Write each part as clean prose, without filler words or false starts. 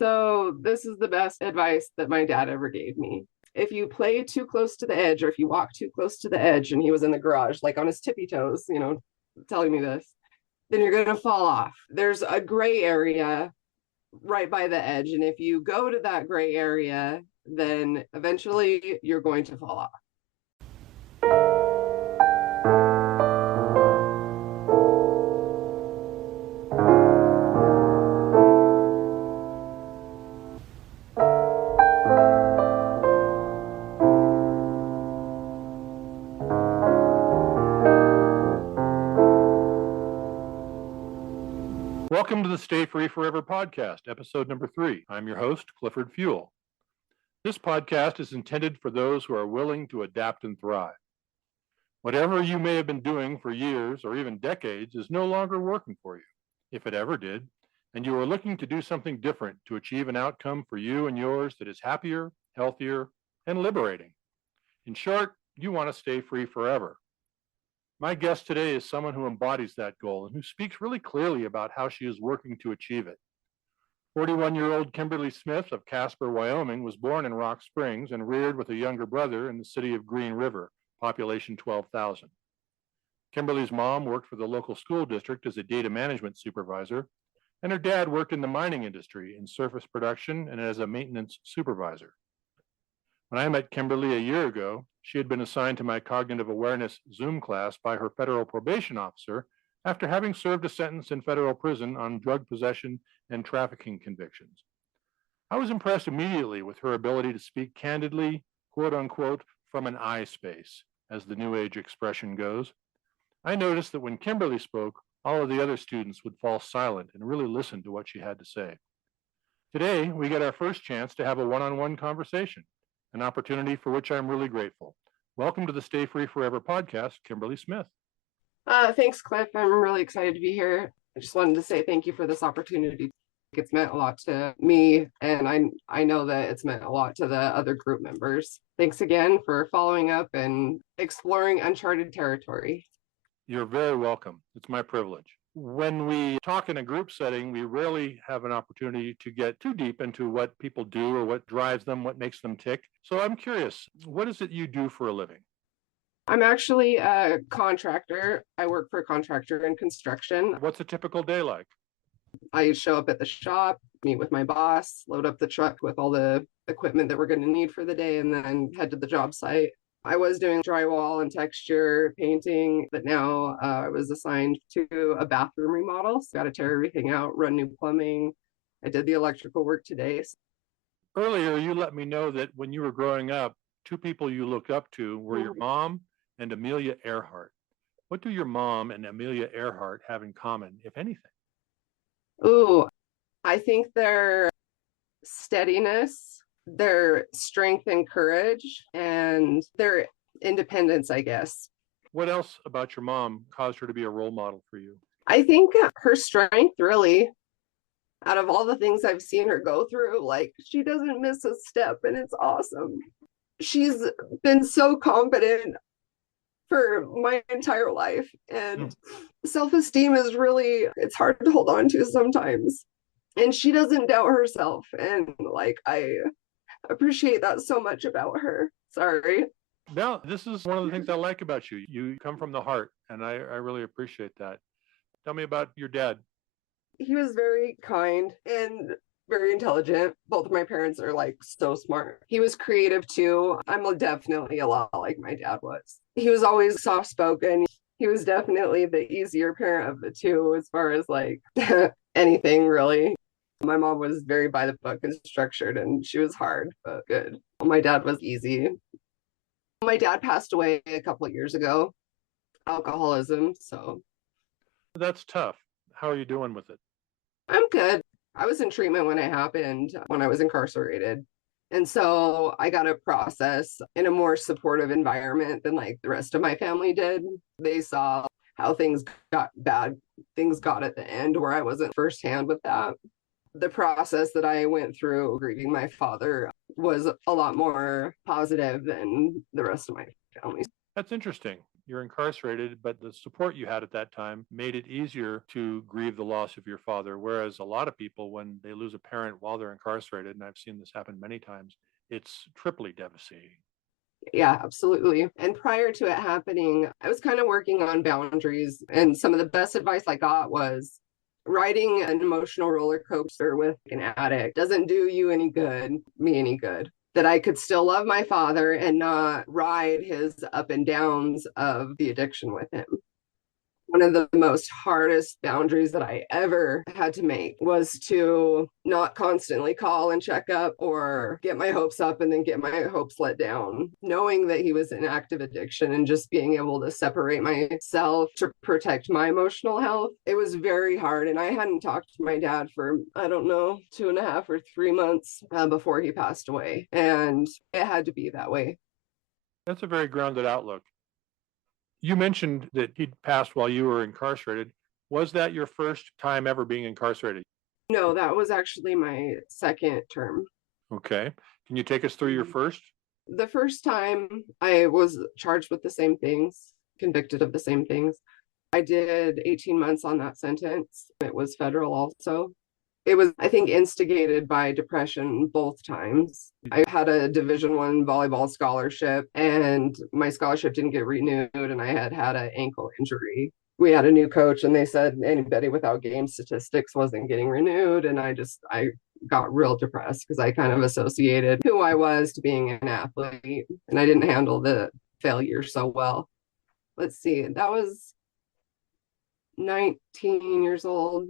So this is the best advice that my dad ever gave me. If you play too close to the edge, or if you walk too close to the edge, and he was in the garage, like on his tippy toes, telling me this, then you're going to fall off. There's a gray area right by the edge. And if you go to that gray area, then eventually you're going to fall off. Welcome to the Stay Free Forever podcast, episode number 3. I'm your host, Clifford Fuel. This podcast is intended for those who are willing to adapt and thrive. Whatever you may have been doing for years or even decades is no longer working for you, if it ever did, and you are looking to do something different to achieve an outcome for you and yours that is happier, healthier, and liberating. In short, you want to stay free forever. My guest today is someone who embodies that goal and who speaks really clearly about how she is working to achieve it. 41-year-old Kimberly Smith of Casper, Wyoming, was born in Rock Springs and reared with a younger brother in the city of Green River, population 12,000. Kimberly's mom worked for the local school district as a data management supervisor, and her dad worked in the mining industry in surface production and as a maintenance supervisor. When I met Kimberly a year ago, she had been assigned to my cognitive awareness Zoom class by her federal probation officer after having served a sentence in federal prison on drug possession and trafficking convictions. I was impressed immediately with her ability to speak candidly, quote unquote, from an I space, as the New Age expression goes. I noticed that when Kimberly spoke, all of the other students would fall silent and really listen to what she had to say. Today, we get our first chance to have a one-on-one conversation, an opportunity for which I'm really grateful. Welcome to the Stay Free Forever podcast, Kimberly Smith. Thanks, Cliff. I'm really excited to be here. I just wanted to say thank you for this opportunity. It's meant a lot to me, and I know that it's meant a lot to the other group members. Thanks again for following up and exploring uncharted territory. You're very welcome. It's my privilege. When we talk in a group setting, we rarely have an opportunity to get too deep into what people do or what drives them, what makes them tick. So I'm curious, what is it you do for a living? I'm actually a contractor. I work for a contractor in construction. What's a typical day like? I show up at the shop, meet with my boss, load up the truck with all the equipment that we're going to need for the day, and then head to the job site. I was doing drywall and texture painting, but now I was assigned to a bathroom remodel. So got to tear everything out, run new plumbing. I did the electrical work today. Earlier, you let me know that when you were growing up, two people you looked up to were your mom and Amelia Earhart. What do your mom and Amelia Earhart have in common, if anything? Ooh, I think their steadiness, their strength and courage, and their independence, I guess. What else about your mom caused her to be a role model for you? I think her strength, really, out of all the things I've seen her go through, like she doesn't miss a step, and it's awesome. She's been so confident for my entire life, and self-esteem is really, it's hard to hold on to sometimes. And she doesn't doubt herself, and I appreciate that so much about her. Sorry. No, this is one of the things I like about you. You come from the heart, and I really appreciate that. Tell me about your dad. He was very kind and very intelligent. Both of my parents are so smart. He was creative too. I'm definitely a lot like my dad was. He was always soft-spoken. He was definitely the easier parent of the two as far as anything really. My mom was very by the book and structured, and she was hard, but good. My dad was easy. My dad passed away a couple of years ago, alcoholism, so. That's tough. How are you doing with it? I'm good. I was in treatment when it happened, when I was incarcerated. And so I got a process in a more supportive environment than the rest of my family did. They saw how things got bad. Things got at the end where I wasn't firsthand with that. The process that I went through grieving my father was a lot more positive than the rest of my family. That's interesting. you're incarcerated, but the support you had at that time made it easier to grieve the loss of your father. Whereas a lot of people, when they lose a parent while they're incarcerated, and I've seen this happen many times, it's triply devastating. Yeah, absolutely. And prior to it happening, I was kind of working on boundaries. And some of the best advice I got was riding an emotional roller coaster with an addict doesn't do you any good, me any good. That I could still love my father and not ride his up and downs of the addiction with him. One of the most hardest boundaries that I ever had to make was to not constantly call and check up or get my hopes up and then get my hopes let down. Knowing that he was in active addiction and just being able to separate myself to protect my emotional health, it was very hard. And I hadn't talked to my dad for, I don't know, 2.5 or 3 months before he passed away. And it had to be that way. That's a very grounded outlook. You mentioned that he'd passed while you were incarcerated. Was that your first time ever being incarcerated? No, that was actually my second term. Okay. Can you take us through your first? The first time I was charged with the same things, convicted of the same things. I did 18 months on that sentence. It was federal also. It was, I think, instigated by depression both times. I had a Division I volleyball scholarship, and my scholarship didn't get renewed, and I had an ankle injury. We had a new coach, and they said anybody without game statistics wasn't getting renewed, and I got real depressed because I kind of associated who I was to being an athlete, and I didn't handle the failure so well. Let's see, that was 19 years old.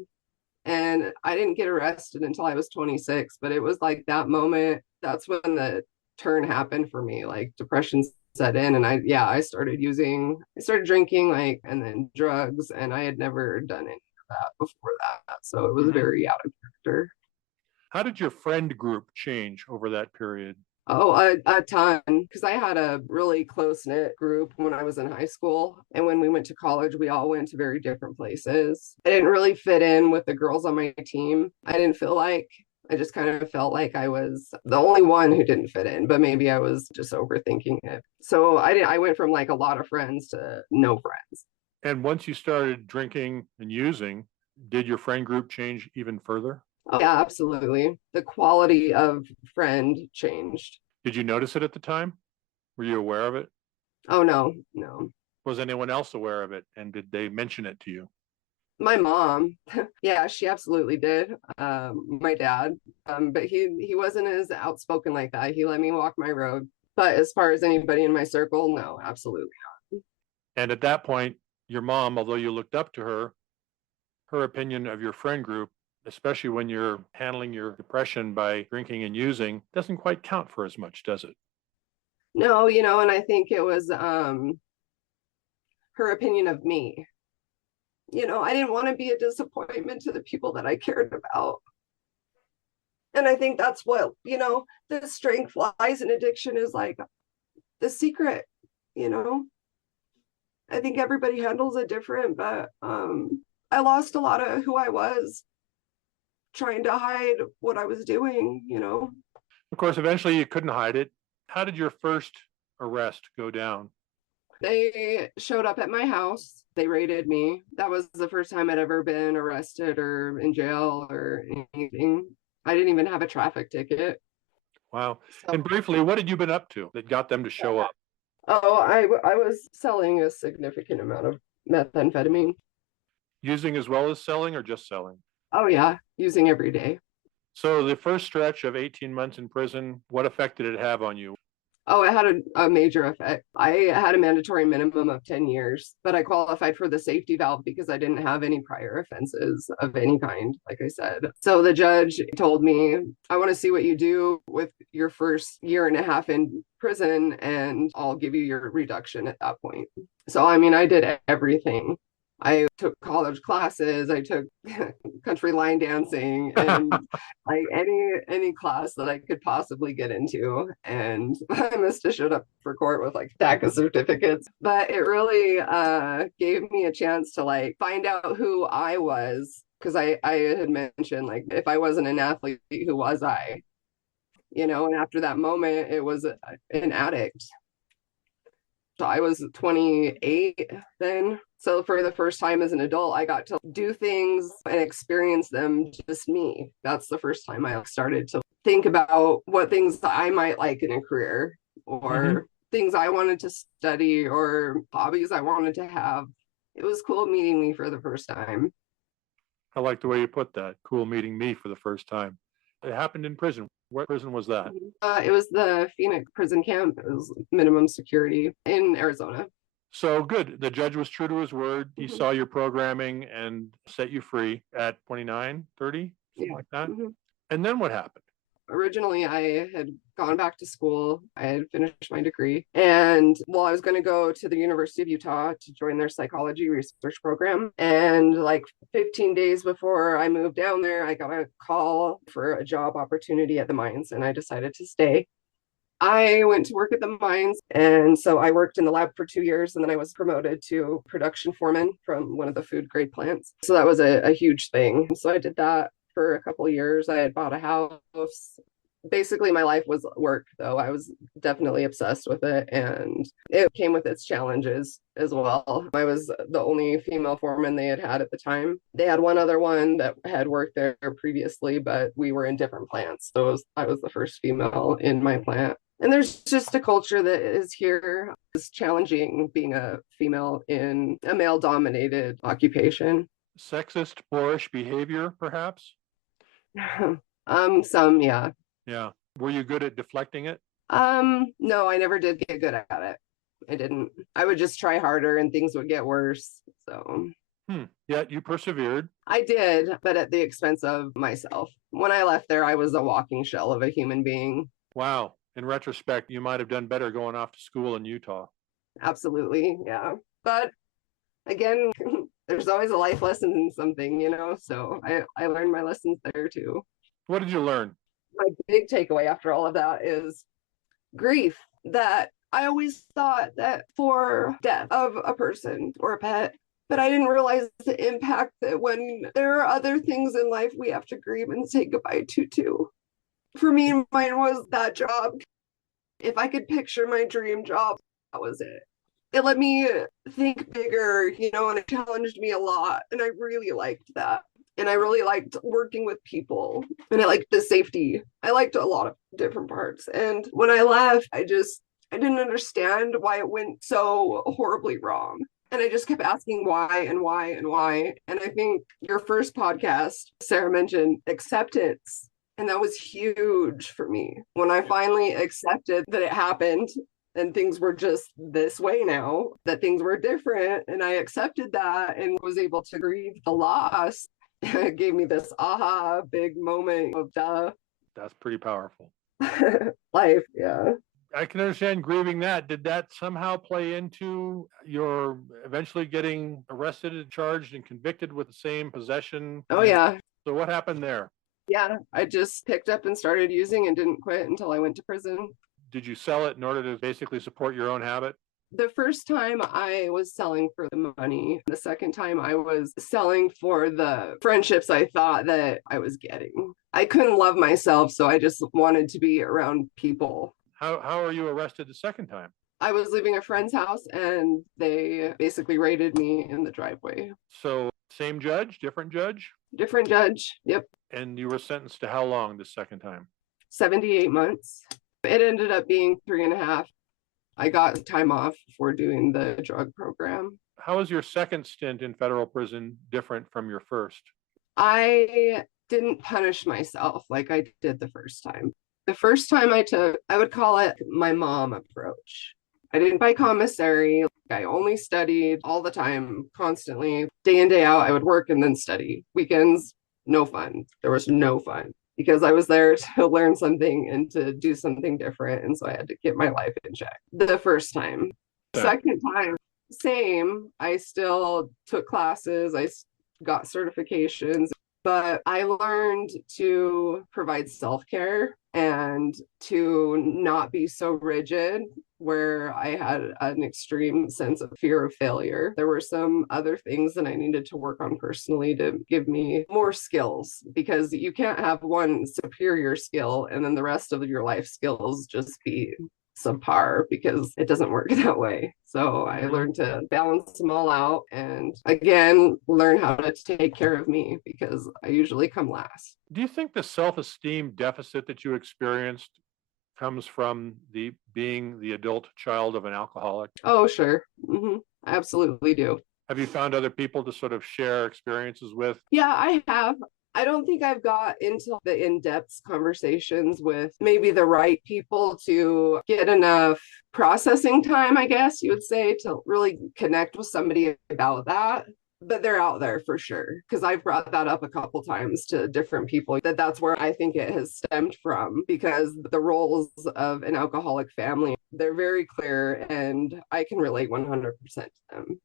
And I didn't get arrested until I was 26, but it was like that moment, that's when the turn happened for me. Like depression set in, and I started drinking, like, and then drugs, and I had never done any of that before that. So it was very out of character. How did your friend group change over that period? Oh, a ton, because I had a really close-knit group when I was in high school. And when we went to college, we all went to very different places. I didn't really fit in with the girls on my team. I just kind of felt like I was the only one who didn't fit in, but maybe I was just overthinking it. So I went from like a lot of friends to no friends. And once you started drinking and using, did your friend group change even further? Oh, yeah, absolutely. The quality of friend changed. Did you notice it at the time? Were you aware of it? Oh, no. Was anyone else aware of it? And did they mention it to you? My mom, yeah, she absolutely did. My dad, but he wasn't as outspoken like that. He let me walk my road. But as far as anybody in my circle, no, absolutely not. And at that point, your mom, although you looked up to her opinion of your friend group, especially when you're handling your depression by drinking and using, doesn't quite count for as much, does it? No, and I think it was her opinion of me. I didn't want to be a disappointment to the people that I cared about. And I think that's what, the strength lies in addiction is like the secret, I think everybody handles it different, but I lost a lot of who I was trying to hide what I was doing. Of course, eventually you couldn't hide it. How did your first arrest go down? They showed up at my house. They raided me. That was the first time I'd ever been arrested or in jail or anything. I didn't even have a traffic ticket. Wow. And briefly, what had you been up to that got them to show up? Oh, I was selling a significant amount of methamphetamine. Using as well as selling, or just selling? Oh, yeah, using every day. So the first stretch of 18 months in prison, what effect did it have on you? Oh, it had a major effect. I had a mandatory minimum of 10 years, but I qualified for the safety valve because I didn't have any prior offenses of any kind, like I said. So the judge told me, I want to see what you do with your first 1.5 years in prison, and I'll give you your reduction at that point. So, I mean, I did everything. I took college classes, I took country line dancing, and like any class that I could possibly get into. And I must have showed up for court with like a stack of certificates. But it really gave me a chance to like find out who I was. Because I had mentioned, like, if I wasn't an athlete, who was I? And after that moment, it was an addict. I was 28 then. So for the first time as an adult, I got to do things and experience them just me. That's the first time I started to think about what things I might like in a career or things I wanted to study or hobbies I wanted to have. It was cool meeting me for the first time. I like the way you put that. Cool meeting me for the first time. It happened in prison. What prison was that? It was the Phoenix prison camp. It was minimum security in Arizona. So good. The judge was true to his word. He Mhm. saw your programming and set you free at 29, 30, something like that. And then what happened? Originally, I had gone back to school. I had finished my degree. And well, I was going to go to the University of Utah to join their psychology research program. And like 15 days before I moved down there, I got a call for a job opportunity at the mines, and I decided to stay. I went to work at the mines. And so I worked in the lab for 2 years, and then I was promoted to production foreman from one of the food grade plants. So that was a huge thing. So I did that for a couple of years. I had bought a house. Basically, my life was work, though. I was definitely obsessed with it, and it came with its challenges as well. I was the only female foreman they had at the time. They had one other one that had worked there previously, but we were in different plants. So I was the first female in my plant. And there's just a culture that is here. It's challenging being a female in a male dominated occupation. Sexist, boorish behavior, perhaps? Some, yeah. Yeah. Were you good at deflecting it? No, I never did get good at it. I didn't. I would just try harder and things would get worse. So Yet you persevered. I did, but at the expense of myself. When I left there, I was a walking shell of a human being. Wow. In retrospect, you might have done better going off to school in Utah. Absolutely, yeah. But again, there's always a life lesson in something, so I learned my lessons there too. What did you learn? My big takeaway after all of that is grief. That I always thought that for death of a person or a pet, but I didn't realize the impact that when there are other things in life we have to grieve and say goodbye to too. For me, mine was that job. If I could picture my dream job, that was it. It let me think bigger, and it challenged me a lot. And I really liked that. And I really liked working with people. And I liked the safety. I liked a lot of different parts. And when I left, I didn't understand why it went so horribly wrong. And I just kept asking why and why and why. And I think your first podcast, Sarah mentioned acceptance. And that was huge for me. When I finally accepted that it happened and things were just this way now, that things were different, and I accepted that and was able to grieve the loss, it gave me this aha, big moment of duh. That's pretty powerful. Life, yeah. I can understand grieving that. Did that somehow play into your eventually getting arrested and charged and convicted with the same possession? Oh, yeah. So what happened there? Yeah, I just picked up and started using and didn't quit until I went to prison. Did you sell it in order to basically support your own habit? The first time I was selling for the money. The second time I was selling for the friendships I thought that I was getting. I couldn't love myself, so I just wanted to be around people. How are you arrested the second time? I was leaving a friend's house and they basically raided me in the driveway. So same judge, different judge? Different judge, yep. And you were sentenced to how long the second time? 78 months. It ended up being 3.5. I got time off for doing the drug program. How was your second stint in federal prison different from your first? I didn't punish myself like I did the first time. The first time I would call it my mom approach. I didn't buy commissary. I only studied all the time, constantly. Day in, day out, I would work and then study. Weekends, no fun. There was no fun because I was there to learn something and to do something different. And so I had to get my life in check. The first time. Okay. Second time, same. I still took classes. I got certifications. But I learned to provide self-care and to not be so rigid, where I had an extreme sense of fear of failure. There were some other things that I needed to work on personally to give me more skills, because you can't have one superior skill and then the rest of your life skills just be subpar because it doesn't work that way. So I learned to balance them all out and again, learn how to take care of me because I usually come last. Do you think the self-esteem deficit that you experienced comes from being the adult child of an alcoholic? Oh, sure. I absolutely do. Have you found other people to sort of share experiences with? Yeah, I have. I don't think I've got into the in-depth conversations with maybe the right people to get enough processing time, I guess you would say, to really connect with somebody about that. But they're out there for sure. Because I've brought that up a couple times to different people that's where I think it has stemmed from. Because the roles of an alcoholic family, they're very clear and I can relate 100% to them.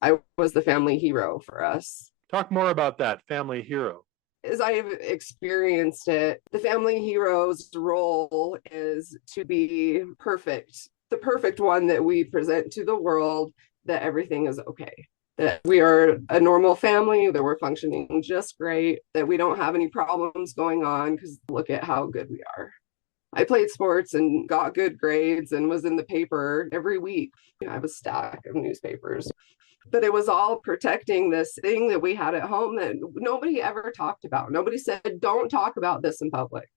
I was the family hero for us. Talk more about that family hero. As I've experienced it, the family hero's role is to be perfect, the perfect one that we present to the world that everything is okay, that we are a normal family, that we're functioning just great, that we don't have any problems going on because look at how good we are. I played sports and got good grades and was in the paper every week. I have a stack of newspapers. But it was all protecting this thing that we had at home that nobody ever talked about. Nobody said, don't talk about this in public.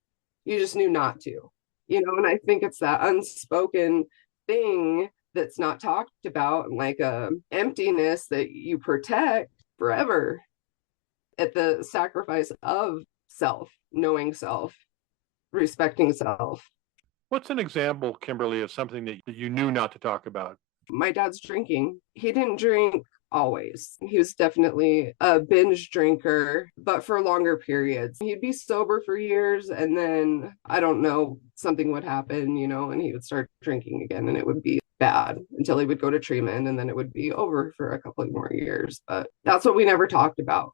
You just knew not to, and I think it's that unspoken thing that's not talked about, like a emptiness that you protect forever at the sacrifice of self, knowing self, respecting self. What's an example, Kimberly, of something that you knew not to talk about? My dad's drinking. He didn't drink always. He was definitely a binge drinker, but for longer periods. He'd be sober for years and then, I don't know, something would happen, and he would start drinking again and it would be bad until he would go to treatment and then it would be over for a couple of more years. But that's what we never talked about.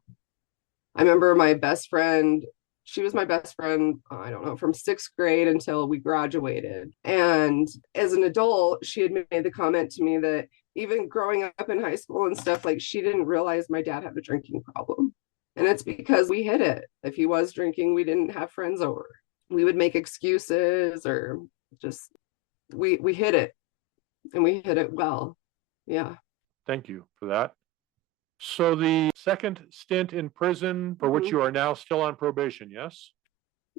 I remember my best friend, she was my best friend, I don't know, from sixth grade until we graduated. And as an adult, she had made the comment to me that even growing up in high school and stuff, like she didn't realize my dad had a drinking problem. And it's because we hid it. If he was drinking, we didn't have friends over. We would make excuses or just, we hid it and we hid it well. Yeah. Thank you for that. So the second stint in prison for which you are now still on probation, yes?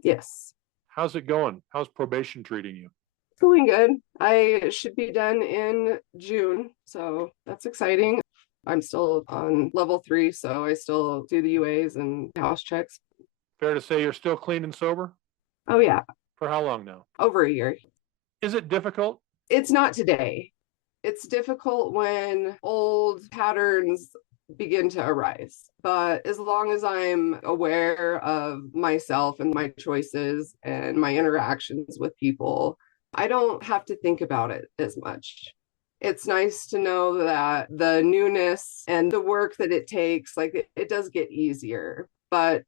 Yes. How's it going? How's probation treating you? Going good. I should be done in June, so that's exciting. I'm still on level 3, so I still do the UAs and house checks. Fair to say you're still clean and sober? Oh yeah, For how long now? over a year. Is it difficult? It's not today. It's difficult when old patterns begin to arise. But as long as I'm aware of myself and my choices and my interactions with people, I don't have to think about it as much. It's nice to know that the newness and the work that it takes, like it does get easier, but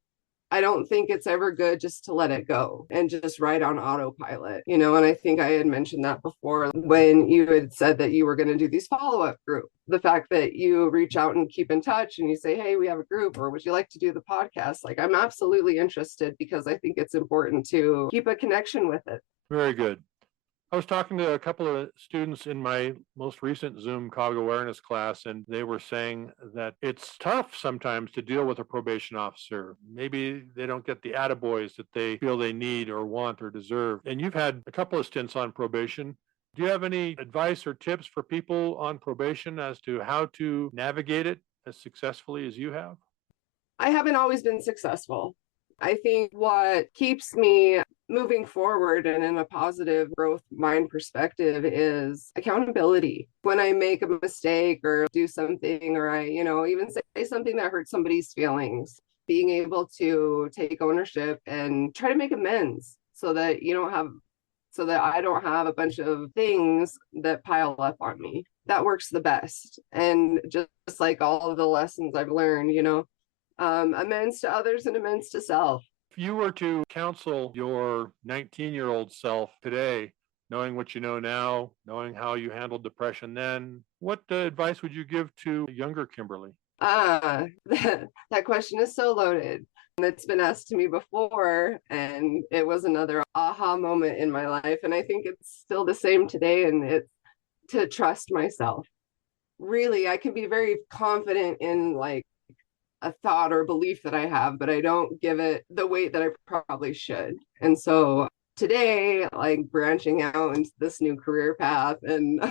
I don't think it's ever good just to let it go and just ride on autopilot, and I think I had mentioned that before when you had said that you were going to do these follow-up groups. The fact that you reach out and keep in touch and you say, hey, we have a group, or would you like to do the podcast? Like, I'm absolutely interested because I think it's important to keep a connection with it. Very good. I was talking to a couple of students in my most recent Zoom COG awareness class, and they were saying that it's tough sometimes to deal with a probation officer. Maybe they don't get the attaboys that they feel they need or want or deserve. And you've had a couple of stints on probation. Do you have any advice or tips for people on probation as to how to navigate it as successfully as you have? I haven't always been successful. I think what keeps me moving forward and in a positive growth mind perspective is accountability. When I make a mistake or do something, or I, even say something that hurts somebody's feelings, being able to take ownership and try to make amends so that I don't have a bunch of things that pile up on me. That works the best. And just like all of the lessons I've learned, amends to others and amends to self. If you were to counsel your 19-year-old self today, knowing what you know now, knowing how you handled depression then, what advice would you give to younger Kimberly? That question is so loaded. it's been asked to me before, and it was another aha moment in my life. And I think it's still the same today, and it's to trust myself. Really, I can be very confident in like a thought or belief that I have, but I don't give it the weight that I probably should. And so today, like branching out into this new career path, and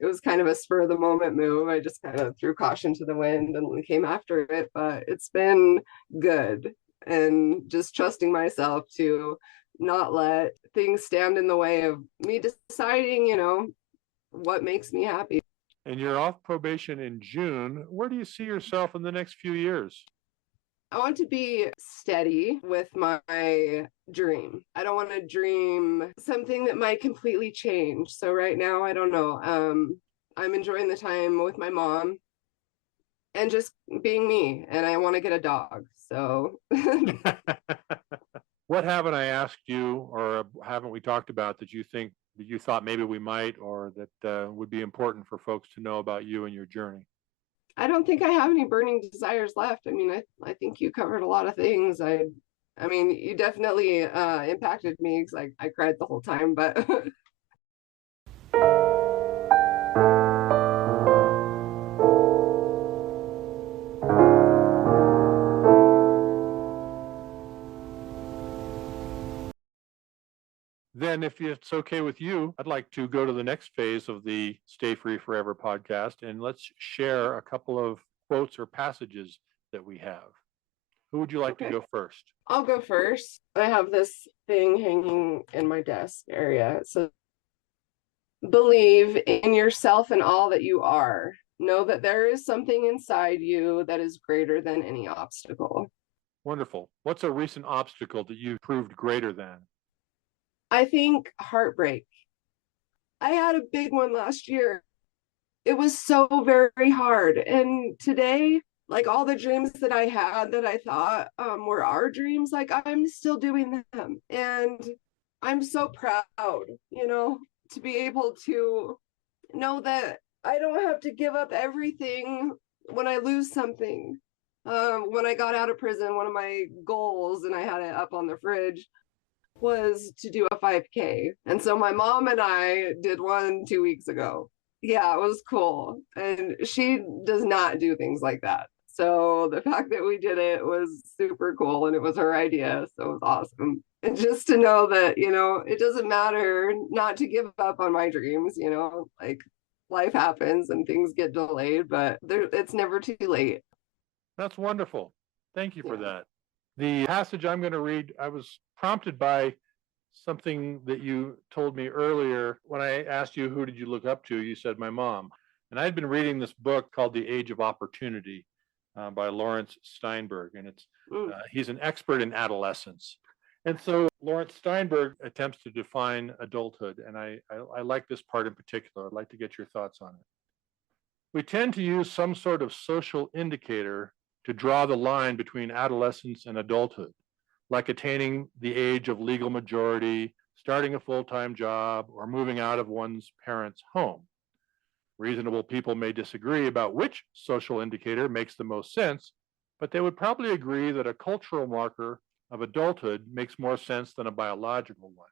it was kind of a spur of the moment move. I just kind of threw caution to the wind and came after it, but it's been good. And just trusting myself to not let things stand in the way of me deciding, what makes me happy. And you're off probation in June. Where do you see yourself in the next few years? I want to be steady with my dream. I don't want to dream something that might completely change. So right now, I don't know. I'm enjoying the time with my mom and just being me. And I want to get a dog. So What haven't I asked you, or haven't we talked about that you thought maybe we might, or that would be important for folks to know about you and your journey? I don't think I have any burning desires left. I mean, I think you covered a lot of things. I mean, you definitely impacted me because I cried the whole time, but Then, if it's okay with you, I'd like to go to the next phase of the Stay Free Forever podcast, and let's share a couple of quotes or passages that we have. Who would you like to okay. go first? I'll go first. I have this thing hanging in my desk area. So believe in yourself and all that you are. Know that there is something inside you that is greater than any obstacle. Wonderful. What's a recent obstacle that you proved greater than? I think heartbreak. I had a big one last year. It was so very hard. And today, like all the dreams that I had that I thought were our dreams, like I'm still doing them. And I'm so proud, to be able to know that I don't have to give up everything when I lose something. When I got out of prison, one of my goals, and I had it up on the fridge, was to do a 5K. And so my mom and I did one 2 weeks ago. Yeah, it was cool. And she does not do things like that. So the fact that we did it was super cool, and it was her idea. So it was awesome. And just to know that, it doesn't matter not to give up on my dreams, like life happens and things get delayed, but it's never too late. That's wonderful. Thank you for Yeah. that. The passage I'm going to read, I was prompted by something that you told me earlier. When I asked you, who did you look up to? You said, my mom. And I'd been reading this book called The Age of Opportunity by Lawrence Steinberg. And he's an expert in adolescence. And so Lawrence Steinberg attempts to define adulthood. And I like this part in particular. I'd like to get your thoughts on it. We tend to use some sort of social indicator to draw the line between adolescence and adulthood, like attaining the age of legal majority, starting a full-time job, or moving out of one's parents' home. Reasonable people may disagree about which social indicator makes the most sense, but they would probably agree that a cultural marker of adulthood makes more sense than a biological one.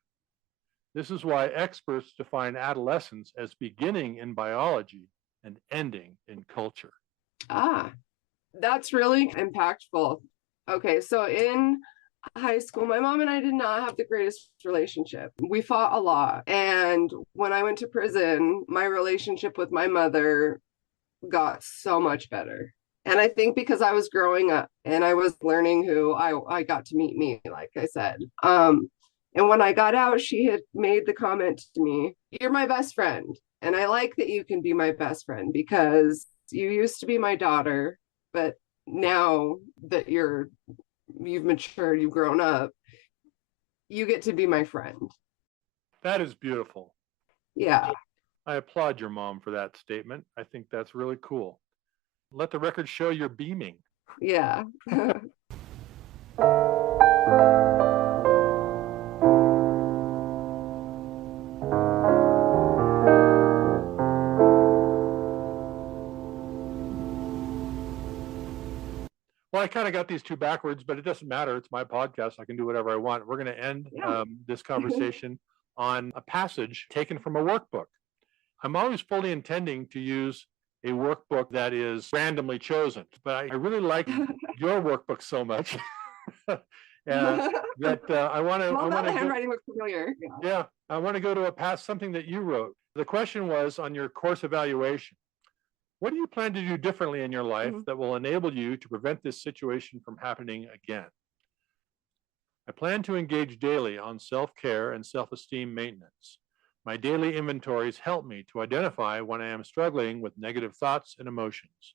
This is why experts define adolescence as beginning in biology and ending in culture. That's really impactful. Okay, so in high school, my mom and I did not have the greatest relationship. We fought a lot. And when I went to prison, my relationship with my mother got so much better. And I think because I was growing up and I was learning who I got to meet me, like I said. And when I got out, she had made the comment to me, "You're my best friend. And I like that you can be my best friend because you used to be my daughter, but now that you've matured, you've grown up, you get to be my friend." That is beautiful. Yeah. I applaud your mom for that statement. I think that's really cool. Let the record show you're beaming. Yeah. Well, Well, I kind of got these two backwards, but it doesn't matter. It's my podcast. I can do whatever I want. We're going to end this conversation on a passage taken from a workbook. I'm always fully intending to use a workbook that is randomly chosen, but I really like your workbook so much that I want to. Well, that handwriting looks familiar. Yeah, I want to go to something that you wrote. The question was on your course evaluation. What do you plan to do differently in your life that will enable you to prevent this situation from happening again? I plan to engage daily on self-care and self-esteem maintenance. My daily inventories help me to identify when I am struggling with negative thoughts and emotions.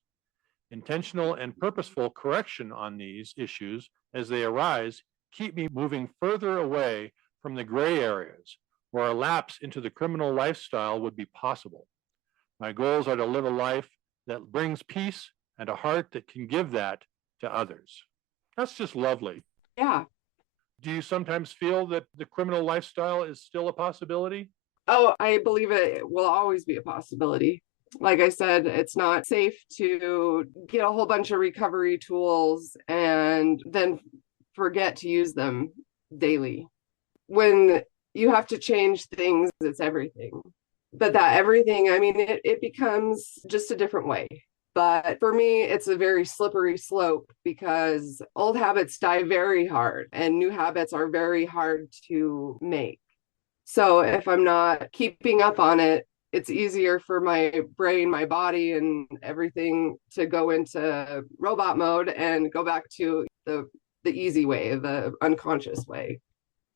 Intentional and purposeful correction on these issues as they arise keep me moving further away from the gray areas where a lapse into the criminal lifestyle would be possible. My goals are to live a life that brings peace and a heart that can give that to others. That's just lovely. Yeah. Do you sometimes feel that the criminal lifestyle is still a possibility? Oh, I believe it will always be a possibility. Like I said, it's not safe to get a whole bunch of recovery tools and then forget to use them daily. When you have to change things, it's everything. But that everything, I mean, it becomes just a different way. But for me, it's a very slippery slope because old habits die very hard and new habits are very hard to make. So if I'm not keeping up on it, it's easier for my brain, my body, and everything to go into robot mode and go back to the easy way, the unconscious way.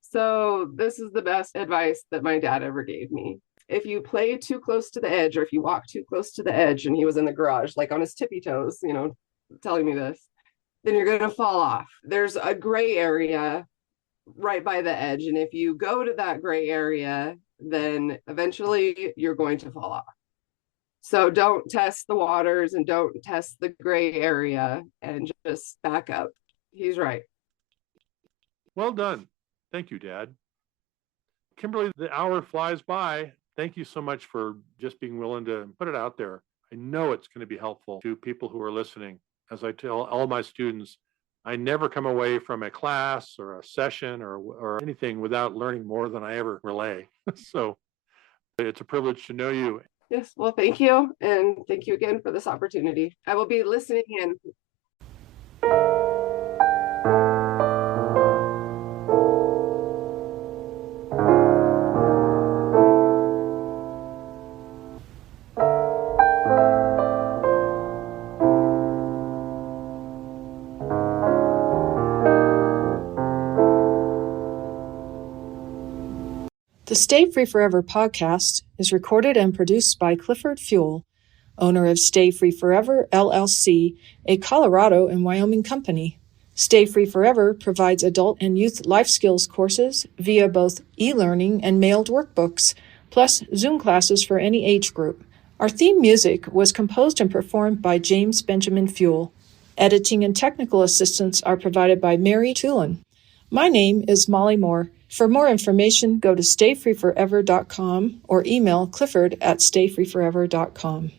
So this is the best advice that my dad ever gave me. If you play too close to the edge, or if you walk too close to the edge, and he was in the garage, like on his tippy toes, telling me this, then you're going to fall off. There's a gray area right by the edge. And if you go to that gray area, then eventually you're going to fall off. So don't test the waters and don't test the gray area and just back up. He's right. Well done. Thank you, Dad. Kimberly, the hour flies by. Thank you so much for just being willing to put it out there. I know it's going to be helpful to people who are listening. As I tell all my students, I never come away from a class or a session or anything without learning more than I ever relay. So it's a privilege to know you. Yes, well, thank you. And thank you again for this opportunity. I will be listening in. The Stay Free Forever podcast is recorded and produced by Clifford Fuel, owner of Stay Free Forever, LLC, a Colorado and Wyoming company. Stay Free Forever provides adult and youth life skills courses via both e-learning and mailed workbooks, plus Zoom classes for any age group. Our theme music was composed and performed by James Benjamin Fuel. Editing and technical assistance are provided by Mary Tulin. My name is Molly Moore. For more information, go to stayfreeforever.com or email clifford@stayfreeforever.com.